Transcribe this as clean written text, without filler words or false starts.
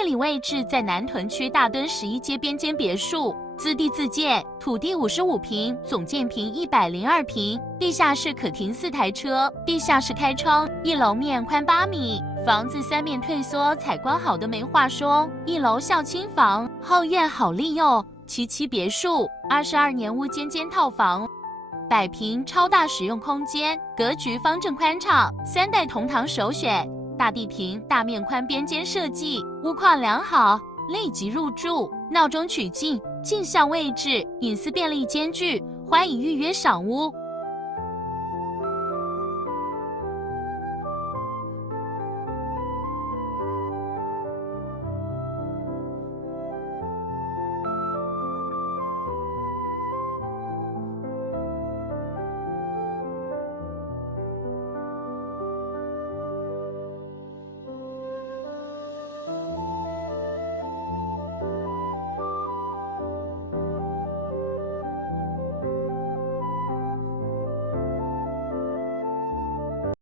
地理位置在南屯区大墩11街边间别墅，自地自建，土地55坪，总建坪102坪，地下室可停4台车，地下室开窗，1楼面宽8米。房子3面退缩，采光好的没话说。1楼孝亲房，后院好利用。77别墅，22年屋间间套房，100坪超大使用空间，格局方正宽敞，3代同堂首选。大地坪、大面宽边间设计，屋况良好，立即入住。闹中取静，镜像位置，隐私便利兼具，欢迎预约赏屋。